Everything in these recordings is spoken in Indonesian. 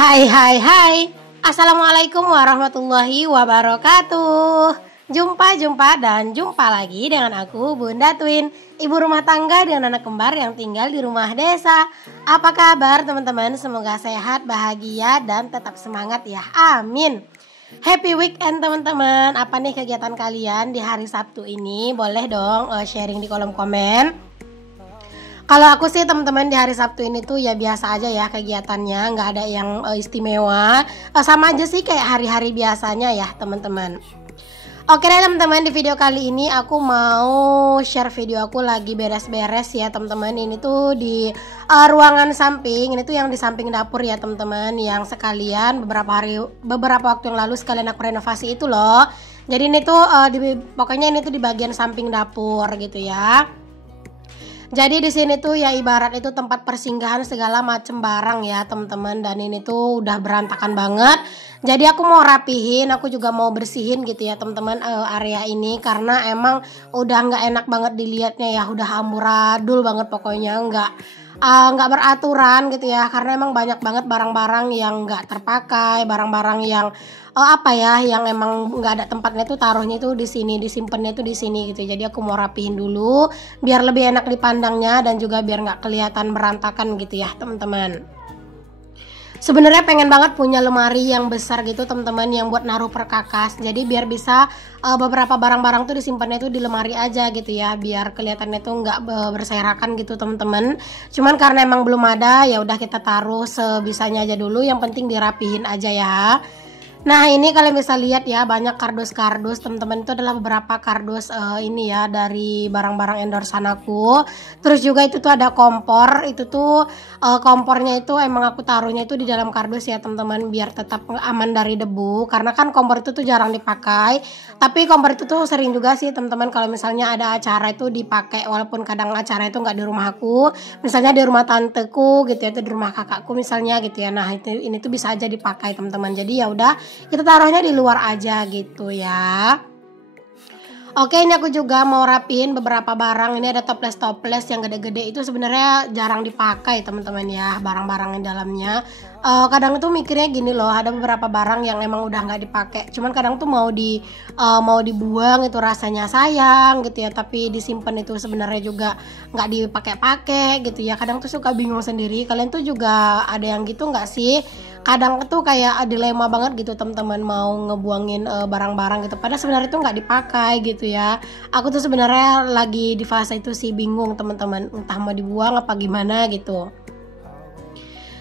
Hai hai hai. Assalamualaikum warahmatullahi wabarakatuh. Jumpa lagi dengan aku Bunda Twin, ibu rumah tangga dengan anak kembar yang tinggal di rumah desa. Apa kabar teman-teman? Semoga sehat, bahagia, dan tetap semangat ya. Amin. Happy weekend teman-teman. Apa nih kegiatan kalian di hari Sabtu ini? Boleh dong sharing di kolom komen. Kalau aku sih teman-teman di hari Sabtu ini tuh ya biasa aja ya kegiatannya, nggak ada yang istimewa, sama aja sih kayak hari-hari biasanya ya teman-teman. Oke deh teman-teman, di video kali ini aku mau share video aku lagi beres-beres ya teman-teman. Ini tuh di ruangan samping, ini tuh yang di samping dapur ya teman-teman, yang sekalian beberapa waktu yang lalu sekalian aku renovasi itu loh. Jadi ini tuh pokoknya ini tuh di bagian samping dapur gitu ya. Jadi di sini tuh ya ibarat itu tempat persinggahan segala macem barang ya teman-teman, dan ini tuh udah berantakan banget. Jadi aku mau rapihin, aku juga mau bersihin gitu ya teman-teman area ini, karena emang udah nggak enak banget dilihatnya ya, udah amburadul banget pokoknya, nggak beraturan gitu ya, karena emang banyak banget barang-barang yang nggak terpakai, barang-barang yang yang emang nggak ada tempatnya tuh, taruhnya tuh di sini, disimpannya tuh di sini gitu. Jadi aku mau rapihin dulu biar lebih enak dipandangnya dan juga biar nggak kelihatan berantakan gitu ya teman-teman. Sebenarnya pengen banget punya lemari yang besar gitu teman-teman, yang buat naruh perkakas. Jadi biar bisa beberapa barang-barang tuh disimpannya tuh di lemari aja gitu ya, biar kelihatannya tuh nggak berserakan gitu teman-teman. Cuman karena emang belum ada, ya udah kita taruh sebisanya aja dulu. Yang penting dirapihin aja ya. Nah ini kalian bisa lihat ya, banyak kardus-kardus teman-teman. Itu adalah beberapa kardus ini ya dari barang-barang endorsean aku. Terus juga itu tuh ada kompor. Itu tuh kompornya itu emang aku taruhnya itu di dalam kardus ya teman-teman, biar tetap aman dari debu. Karena kan kompor itu tuh jarang dipakai. Tapi kompor itu tuh sering juga sih teman-teman kalau misalnya ada acara itu dipakai. Walaupun kadang acara itu nggak di rumah aku, misalnya di rumah tanteku gitu ya, itu di rumah kakakku misalnya gitu ya. Nah ini tuh bisa aja dipakai teman-teman. Jadi ya udah, kita taruhnya di luar aja gitu ya. Oke, ini aku juga mau rapiin beberapa barang. Ini ada toples-toples yang gede-gede, itu sebenarnya jarang dipakai teman-teman ya, barang-barang yang dalamnya. Kadang tuh mikirnya gini loh, ada beberapa barang yang emang udah nggak dipakai, cuman kadang tuh mau dibuang, itu rasanya sayang gitu ya, tapi disimpan itu sebenarnya juga nggak dipakai-pakai gitu ya. Kadang tuh suka bingung sendiri. Kalian tuh juga ada yang gitu nggak sih? Kadang tuh kayak dilema banget gitu teman-teman, mau ngebuangin barang-barang gitu, padahal sebenarnya itu nggak dipakai gitu ya. Aku tuh sebenarnya lagi di fase itu sih, bingung teman-teman, entah mau dibuang apa gimana gitu.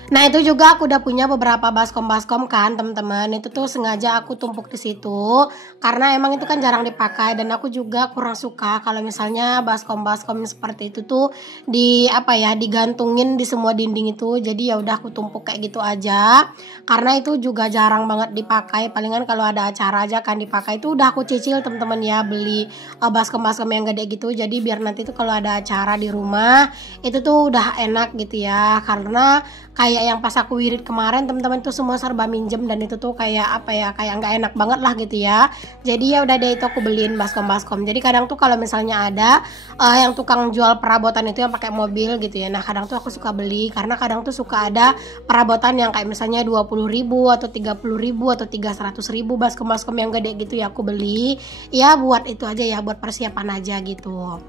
Nah itu juga aku udah punya beberapa baskom kan teman-teman. Itu tuh sengaja aku tumpuk di situ karena emang itu kan jarang dipakai, dan aku juga kurang suka kalau misalnya baskom seperti itu tuh digantungin di semua dinding itu. Jadi ya udah aku tumpuk kayak gitu aja, karena itu juga jarang banget dipakai. Palingan kalau ada acara aja kan dipakai. Itu udah aku cicil teman-teman ya, beli baskom yang gede gitu. Jadi biar nanti tuh kalau ada acara di rumah itu tuh udah enak gitu ya. Karena kayak yang pas aku wirid kemarin teman-teman tuh semua serba minjem, dan itu tuh kayak kayak nggak enak banget lah gitu ya. Jadi ya udah deh, itu aku beliin baskom. Jadi kadang tuh kalau misalnya ada yang tukang jual perabotan itu yang pakai mobil gitu ya, nah kadang tuh aku suka beli, karena kadang tuh suka ada perabotan yang kayak misalnya 20.000 atau 30.000 atau 300.000 baskom yang gede gitu ya, aku beli ya buat itu aja ya, buat persiapan aja gitu.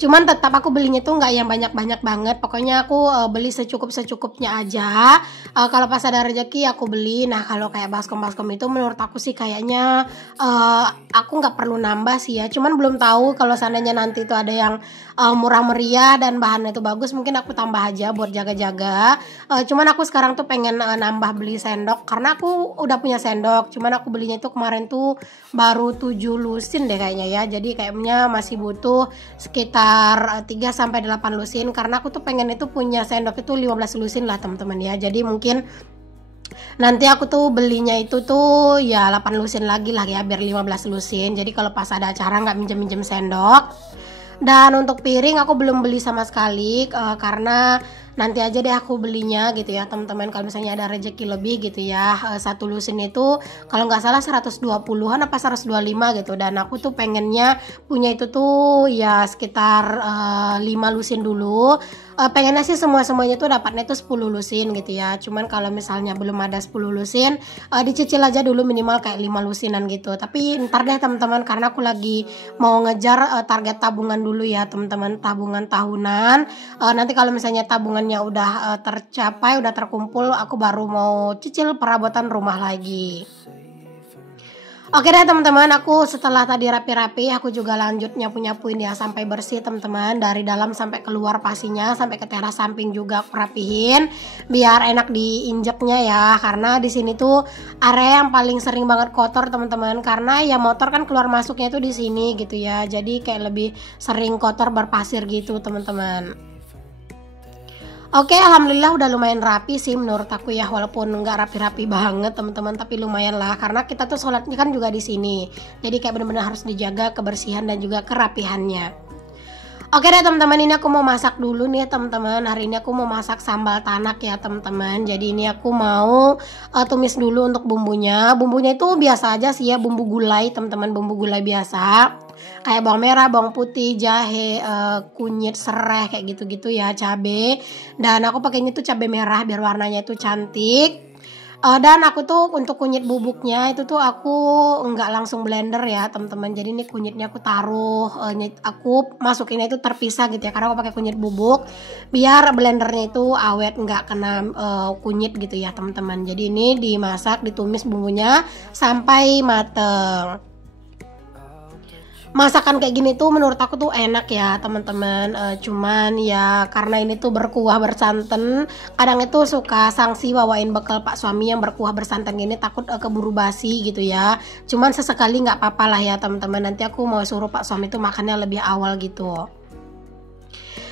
Cuman tetap aku belinya tuh nggak yang banyak-banyak banget. Pokoknya aku beli secukupnya aja. Kalau pas ada rezeki aku beli. Nah kalau kayak baskom itu menurut aku sih kayaknya aku nggak perlu nambah sih ya. Cuman belum tahu, kalau seandainya nanti itu ada yang murah meriah dan bahannya itu bagus, mungkin aku tambah aja buat jaga-jaga. Cuman aku sekarang tuh pengen nambah beli sendok, karena aku udah punya sendok. Cuman aku belinya itu kemarin tuh baru 7 lusin deh kayaknya ya. Jadi kayaknya masih butuh sekitar 3-8 lusin, karena aku tuh pengen itu punya sendok itu 15 lusin lah teman-teman ya. Jadi mungkin nanti aku tuh belinya itu tuh ya 8 lusin lagi lah ya, biar 15 lusin. Jadi kalau pas ada acara nggak minjem sendok. Dan untuk piring aku belum beli sama sekali, karena nanti aja deh aku belinya gitu ya teman-teman, kalau misalnya ada rezeki lebih gitu ya. Satu lusin itu kalau nggak salah 120-an apa 125 gitu, dan aku tuh pengennya punya itu tuh ya sekitar 5 lusin dulu. Pengennya sih semuanya tuh dapatnya tuh 10 lusin gitu ya. Cuman kalau misalnya belum ada 10 lusin, dicicil aja dulu minimal kayak 5 lusinan gitu. Tapi ntar deh teman-teman, karena aku lagi mau ngejar target tabungan dulu ya teman-teman, tabungan tahunan. Nanti kalau misalnya tabungannya udah tercapai, udah terkumpul, aku baru mau cicil perabotan rumah lagi. Oke deh teman-teman, aku setelah tadi rapi-rapi, aku juga lanjut nyapu-nyapuin ya sampai bersih teman-teman, dari dalam sampai keluar pastinya, sampai ke teras samping juga aku rapihin biar enak diinjeknya ya. Karena di sini tuh area yang paling sering banget kotor teman-teman, karena ya motor kan keluar masuknya tuh di sini gitu ya. Jadi kayak lebih sering kotor berpasir gitu teman-teman. Oke, alhamdulillah udah lumayan rapi sih menurut aku ya, walaupun nggak rapi-rapi banget teman-teman, tapi lumayan lah karena kita tuh sholatnya kan juga di sini. Jadi kayak bener-bener harus dijaga kebersihan dan juga kerapihannya. Oke deh teman-teman, ini aku mau masak dulu nih teman-teman. Hari ini aku mau masak sambal tanak ya teman-teman. Jadi ini aku mau tumis dulu untuk bumbunya. Bumbunya itu biasa aja sih ya, bumbu gulai teman-teman, bumbu gulai biasa. Kayak bawang merah, bawang putih, jahe, kunyit, serai kayak gitu-gitu ya, cabe. Dan aku pakainya tuh cabe merah biar warnanya itu cantik. Dan aku tuh untuk kunyit bubuknya itu tuh aku nggak langsung blender ya teman-teman. Jadi ini kunyitnya aku taruh, aku masukinnya itu terpisah gitu ya, karena aku pakai kunyit bubuk biar blendernya itu awet, nggak kena kunyit gitu ya teman-teman. Jadi ini dimasak, ditumis bumbunya sampai mateng. Masakan kayak gini tuh menurut aku tuh enak ya teman-teman. Cuman ya karena ini tuh berkuah bersantan, kadang itu suka sanksi bawain bekal pak suami yang berkuah bersantan gini, takut keburu basi gitu ya. Cuman sesekali nggak apa-apa lah ya teman-teman, nanti aku mau suruh pak suami tuh makannya lebih awal gitu.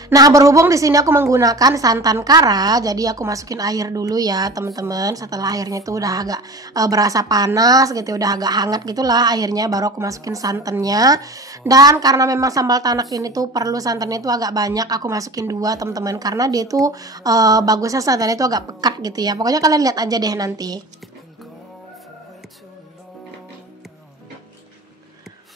Nah, berhubung di sini aku menggunakan santan kara, jadi aku masukin air dulu ya, teman-teman. Setelah airnya itu udah agak berasa panas gitu, udah agak hangat gitulah airnya, baru aku masukin santannya. Dan karena memang sambal tanak ini tuh perlu santannya itu agak banyak, aku masukin 2 teman-teman, karena dia tuh bagusnya santannya itu agak pekat gitu ya. Pokoknya kalian lihat aja deh nanti.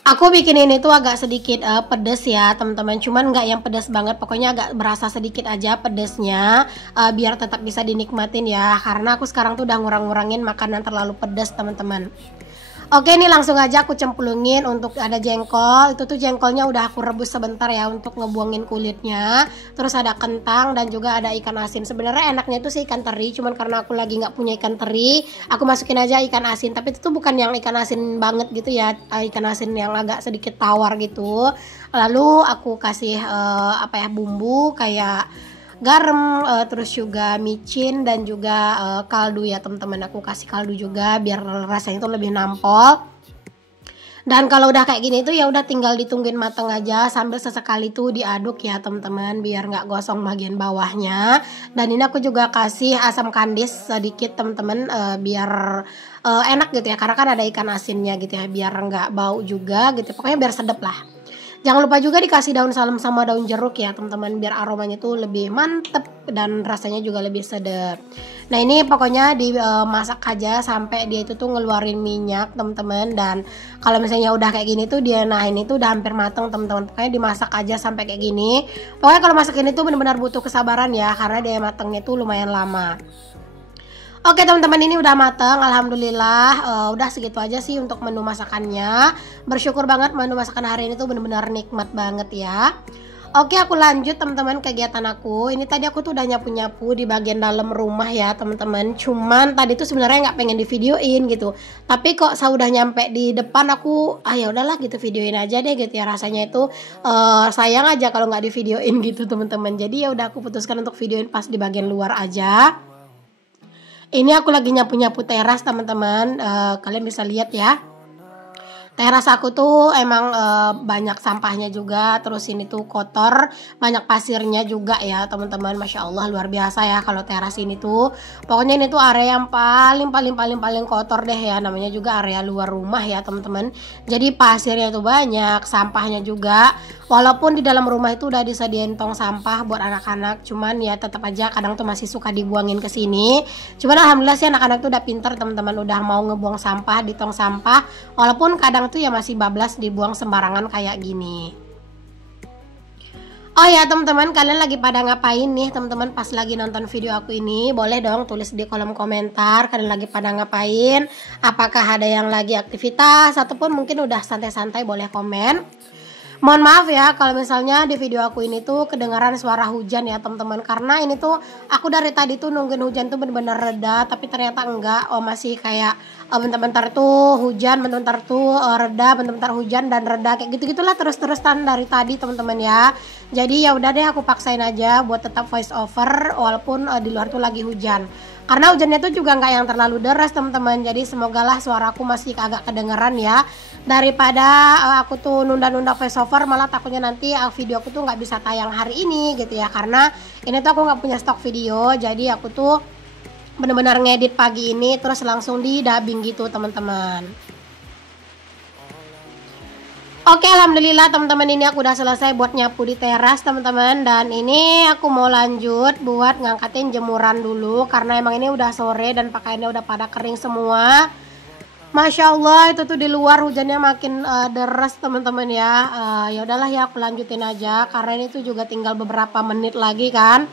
Aku bikin ini tuh agak sedikit pedes ya teman-teman, cuman nggak yang pedes banget, pokoknya agak berasa sedikit aja pedesnya, biar tetap bisa dinikmatin ya, karena aku sekarang tuh udah ngurang-ngurangin makanan terlalu pedas teman-teman. Oke, ini langsung aja aku cemplungin. Untuk ada jengkol, itu tuh jengkolnya udah aku rebus sebentar ya untuk ngebuangin kulitnya. Terus ada kentang dan juga ada ikan asin. Sebenarnya enaknya itu sih ikan teri, cuman karena aku lagi nggak punya ikan teri, aku masukin aja ikan asin. Tapi itu tuh bukan yang ikan asin banget gitu ya, ikan asin yang agak sedikit tawar gitu. Lalu aku kasih apa ya, bumbu kayak garam, terus juga micin dan juga kaldu ya teman-teman. Aku kasih kaldu juga biar rasanya itu lebih nampol. Dan kalau udah kayak gini tuh ya udah tinggal ditungguin mateng aja, sambil sesekali tuh diaduk ya teman-teman biar nggak gosong bagian bawahnya. Dan ini aku juga kasih asam kandis sedikit teman-teman, biar enak gitu ya, karena kan ada ikan asinnya gitu ya, biar nggak bau juga gitu, pokoknya biar sedap lah. Jangan lupa juga dikasih daun salam sama daun jeruk ya teman-teman, biar aromanya tuh lebih mantep dan rasanya juga lebih sedap. Nah ini pokoknya dimasak aja sampai dia itu tuh ngeluarin minyak teman-teman. Dan kalau misalnya udah kayak gini tuh dia, nah ini tuh udah hampir mateng teman-teman. Pokoknya dimasak aja sampai kayak gini. Pokoknya kalau masak ini tuh benar-benar butuh kesabaran ya, karena dia matengnya tuh lumayan lama. Oke teman-teman, ini udah mateng, alhamdulillah. Udah segitu aja sih untuk menu masakannya. Bersyukur banget menu masakan hari ini tuh bener-bener nikmat banget ya. Oke, aku lanjut teman-teman kegiatan aku. Ini tadi aku tuh udah nyapu-nyapu di bagian dalam rumah ya teman-teman. Cuman tadi tuh sebenarnya nggak pengen divideoin gitu. Tapi kok saya udah nyampe di depan, aku ya udahlah gitu, videoin aja deh gitu ya. Rasanya itu sayang aja kalau nggak divideoin gitu teman-teman. Jadi ya udah aku putuskan untuk videoin pas di bagian luar aja. Ini aku lagi nyapu-nyapu teras teman-teman, kalian bisa lihat ya. Teras aku tuh emang banyak sampahnya juga, terus ini tuh kotor, banyak pasirnya juga ya teman-teman. Masya Allah luar biasa ya kalau teras ini tuh. Pokoknya ini tuh area yang paling kotor deh ya, namanya juga area luar rumah ya teman-teman. Jadi pasirnya tuh banyak, sampahnya juga. Walaupun di dalam rumah itu udah disediain tong sampah buat anak-anak, cuman ya tetap aja kadang tuh masih suka dibuangin ke sini. Cuman alhamdulillah sih anak-anak tuh udah pinter teman-teman, udah mau ngebuang sampah di tong sampah. Walaupun kadang tuh ya masih bablas dibuang sembarangan kayak gini. Oh ya teman-teman, kalian lagi pada ngapain nih teman-teman pas lagi nonton video aku ini? Boleh dong tulis di kolom komentar kalian lagi pada ngapain. Apakah ada yang lagi aktivitas ataupun mungkin udah santai-santai, boleh komen. Mohon maaf ya kalau misalnya di video aku ini tuh kedengaran suara hujan ya teman-teman, karena ini tuh aku dari tadi tuh nungguin hujan tuh bener-bener reda, tapi ternyata enggak. Masih kayak bentar-bentar tuh hujan, bentar-bentar tuh reda, bentar-bentar hujan dan reda, kayak gitu-gitulah terus-terusan dari tadi teman-teman ya. Jadi ya udah deh aku paksain aja buat tetap voice over walaupun di luar tuh lagi hujan. Karena hujannya tuh juga nggak yang terlalu deras teman-teman, jadi semogalah suaraku masih agak kedengeran ya. Daripada aku tuh nunda-nunda voiceover, malah takutnya nanti video aku tuh nggak bisa tayang hari ini gitu ya. Karena ini tuh aku nggak punya stok video, jadi aku tuh bener-bener ngedit pagi ini terus langsung di dubbing gitu teman-teman. Oke, alhamdulillah teman-teman, ini aku udah selesai buat nyapu di teras teman-teman. Dan ini aku mau lanjut buat ngangkatin jemuran dulu, karena emang ini udah sore dan pakaiannya udah pada kering semua. Masya Allah itu tuh di luar hujannya makin deras teman-teman ya. Ya udahlah ya aku lanjutin aja, karena ini tuh juga tinggal beberapa menit lagi kan.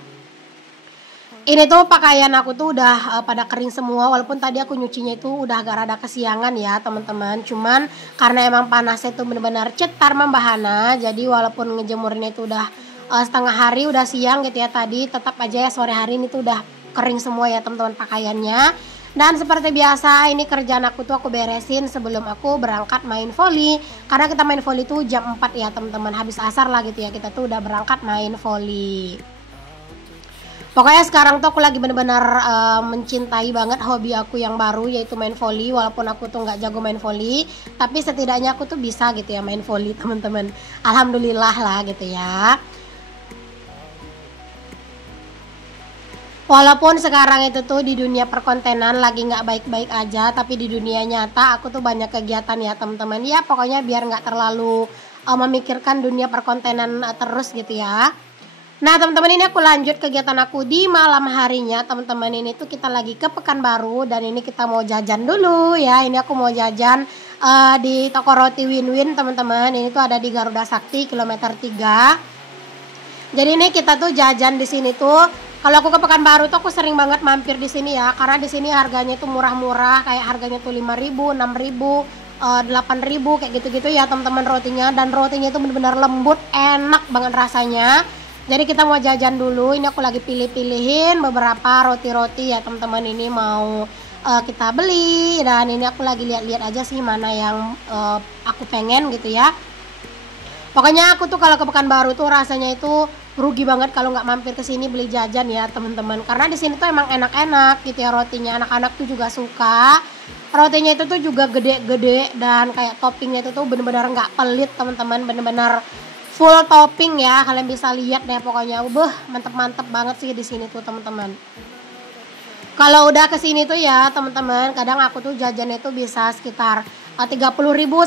Ini tuh pakaian aku tuh udah pada kering semua, walaupun tadi aku nyucinya itu udah agak rada kesiangan ya teman-teman. Cuman karena emang panasnya tuh bener-bener cetar membahana, jadi walaupun ngejemurnya itu udah setengah hari, udah siang gitu ya tadi, tetap aja ya sore hari ini tuh udah kering semua ya teman-teman pakaiannya. Dan seperti biasa ini kerjaan aku tuh aku beresin sebelum aku berangkat main volley, karena kita main volley tuh jam 4 ya teman-teman, habis asar lah gitu ya, kita tuh udah berangkat main volley. Pokoknya sekarang tuh aku lagi bener-bener mencintai banget hobi aku yang baru, yaitu main volley. Walaupun aku tuh nggak jago main volley, tapi setidaknya aku tuh bisa gitu ya main volley teman-teman. Alhamdulillah lah gitu ya. Walaupun sekarang itu tuh di dunia perkontenan lagi nggak baik-baik aja, tapi di dunia nyata aku tuh banyak kegiatan ya teman-teman. Ya pokoknya biar nggak terlalu memikirkan dunia perkontenan terus gitu ya. Nah teman-teman, ini aku lanjut kegiatan aku di malam harinya teman-teman. Ini tuh kita lagi ke Pekanbaru dan ini kita mau jajan dulu ya. Ini aku mau jajan di toko roti Win-Win teman-teman. Ini tuh ada di Garuda Sakti kilometer 3. Jadi ini kita tuh jajan di sini tuh. Kalau aku ke Pekanbaru tuh aku sering banget mampir di sini ya, karena di sini harganya tuh murah-murah, kayak harganya tuh 5.000, 6.000, 8.000 kayak gitu-gitu ya teman-teman rotinya. Dan rotinya itu bener-bener lembut, enak banget rasanya. Jadi kita mau jajan dulu. Ini aku lagi pilih-pilihin beberapa roti-roti ya teman-teman, ini mau kita beli. Dan ini aku lagi lihat-lihat aja sih mana yang aku pengen gitu ya. Pokoknya aku tuh kalau ke Pekanbaru tuh rasanya itu rugi banget kalau nggak mampir ke sini beli jajan ya teman-teman. Karena di sini tuh emang enak-enak gitu ya rotinya. Anak-anak tuh juga suka. Rotinya itu tuh juga gede-gede dan kayak toppingnya itu tuh bener-bener nggak pelit teman-teman, bener-bener full topping ya. Kalian bisa lihat deh pokoknya, mantep-mantep banget sih di sini tuh teman-teman. Kalau udah kesini tuh ya teman-teman, kadang aku tuh jajannya tuh bisa sekitar 30.000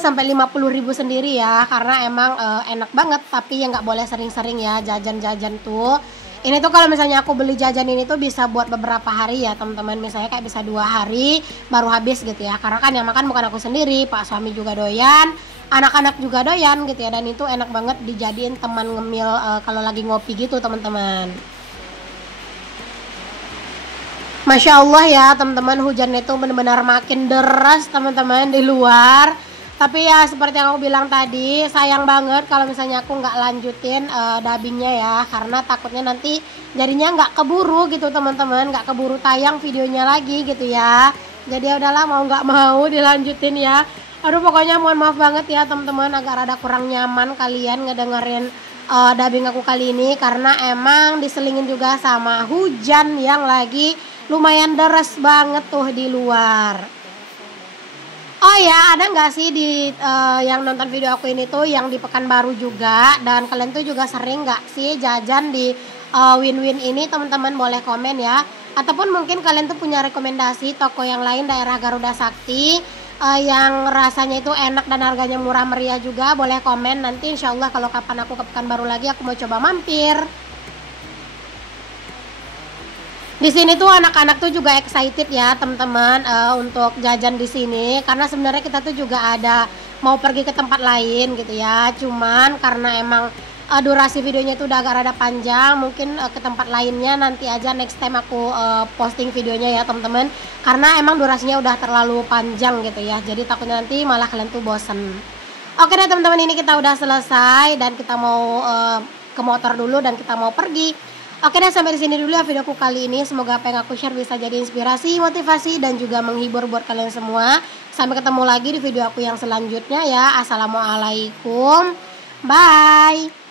sampai 50.000 sendiri ya, karena emang enak banget. Tapi ya nggak boleh sering-sering ya jajan-jajan tuh. Ini tuh kalau misalnya aku beli jajan ini tuh bisa buat beberapa hari ya teman-teman. Misalnya kayak bisa 2 hari baru habis gitu ya, karena kan yang makan bukan aku sendiri, Pak suami juga doyan, anak-anak juga doyan gitu ya. Dan itu enak banget dijadiin teman ngemil kalau lagi ngopi gitu teman-teman. Masya Allah ya teman-teman, hujannya itu benar-benar makin deras teman-teman di luar. Tapi ya seperti yang aku bilang tadi, sayang banget kalau misalnya aku nggak lanjutin dubbingnya ya, karena takutnya nanti jadinya nggak keburu gitu teman-teman, nggak keburu tayang videonya lagi gitu ya. Jadi ya udahlah, mau nggak mau dilanjutin ya. Aduh pokoknya mohon maaf banget ya teman-teman, agak rada kurang nyaman kalian ngedengerin dubbing aku kali ini, karena emang diselingin juga sama hujan yang lagi lumayan deras banget tuh di luar. Oh Oh ya, ada nggak sih di yang nonton video aku ini tuh yang di Pekanbaru juga, dan kalian tuh juga sering nggak sih jajan di Win-Win ini? Teman-teman boleh komen ya. Ataupun mungkin kalian tuh punya rekomendasi toko yang lain daerah Garuda Sakti yang rasanya itu enak dan harganya murah meriah juga, boleh komen. Nanti insya Allah kalau kapan aku ke Pekanbaru lagi aku mau coba mampir. Di sini tuh anak-anak tuh juga excited ya teman-teman untuk jajan di sini, karena sebenarnya kita tuh juga ada mau pergi ke tempat lain gitu ya. Cuman karena emang durasi videonya itu udah agak rada panjang, mungkin ke tempat lainnya nanti aja next time aku posting videonya ya teman-teman. Karena emang durasinya udah terlalu panjang gitu ya. Jadi takutnya nanti malah kalian tuh bosen. Oke deh teman-teman, ini kita udah selesai dan kita mau ke motor dulu dan kita mau pergi. Oke deh, sampai di sini dulu ya videoku kali ini. Semoga apa yang aku share bisa jadi inspirasi, motivasi, dan juga menghibur buat kalian semua. Sampai ketemu lagi di video aku yang selanjutnya ya. Assalamualaikum. Bye.